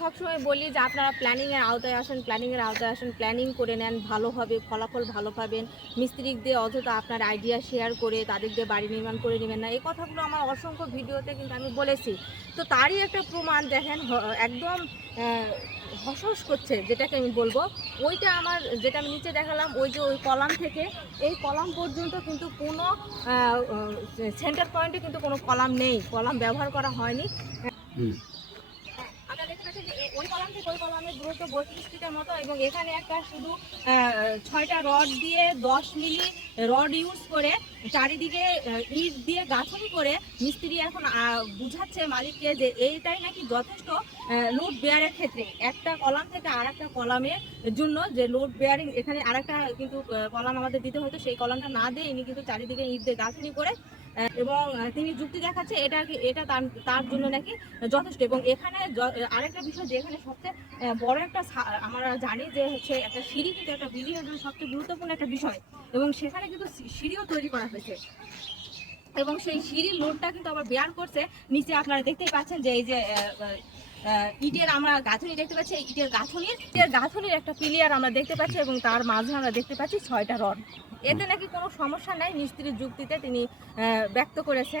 সবসময় বলি যে আপনারা প্ল্যানিংয়ের আওতায় আসেন, প্ল্যানিং করে নেন, ভালো হবে, ফলাফল ভালো পাবেন। মিস্ত্রি দিয়ে অযথা আপনার আইডিয়া শেয়ার করে তাদের দিয়ে বাড়ি নির্মাণ করে নেবেন না। এই কথাগুলো আমার অসংখ্য ভিডিওতে কিন্তু আমি বলেছি। তো তারই একটা প্রমাণ দেখেন, একদম হস করছে, যেটাকে আমি বলবো, ওইটা আমার যেটা আমি নিচে দেখালাম, ওই যে ওই কলাম থেকে এই কলাম পর্যন্ত কিন্তু কোনো সেন্টার পয়েন্টে কিন্তু কোনো কলাম নেই, কলাম ব্যবহার করা হয়নি। আপনারা দেখতে পাচ্ছেন যে ওই কলাম থেকে ওই কলামের দূরত্ব 32 ফিটের মতো, এবং এখানে একটা শুধু 6টা রড দিয়ে 10 মিলি রড ইউজ করে চারিদিকে ইট দিয়ে গাঁথনি করে মিস্ত্রি এখন বুঝাচ্ছে মালিককে যে এইটাই নাকি যথেষ্ট লোড বেয়ারের ক্ষেত্রে। একটা কলাম থেকে আর একটা কলামের জন্য যে লোড বেয়ারিং, এখানে আর একটা কিন্তু কলাম আমাদের দিতে হতো, সেই কলামটা না দিয়ে ইনি কিন্তু চারিদিকে ইট দিয়ে গাঁথনি করে এবং তিনি যুক্তি দেখাচ্ছে এটা তার জন্য নাকি যথেষ্ট। এবং এখানে আরেকটা বিষয়, যে এখানে সবচেয়ে বড় একটা আমরা জানি যে হচ্ছে একটা সিঁড়ি, কিন্তু একটা বিল্ডিং এর সবচেয়ে গুরুত্বপূর্ণ একটা বিষয়, এবং সেখানে কিন্তু সিঁড়িও তৈরি করা হয়েছে, এবং সেই সিঁড়ির লোডটা কিন্তু আবার বেয়ার করছে নিচে। আপনারা দেখতেই পাচ্ছেন যে এই যে ইটের আমরা গাঁথনি দেখতে পাচ্ছি, ইটের গাঁথনির একটা পিলিয়ার আমরা দেখতে পাচ্ছি, এবং তার মাঝে আমরা দেখতে পাচ্ছি 6টা রড। এতে নাকি কোনো সমস্যা নাই, মিস্ত্রির যুক্তিতে তিনি ব্যক্ত করেছেন।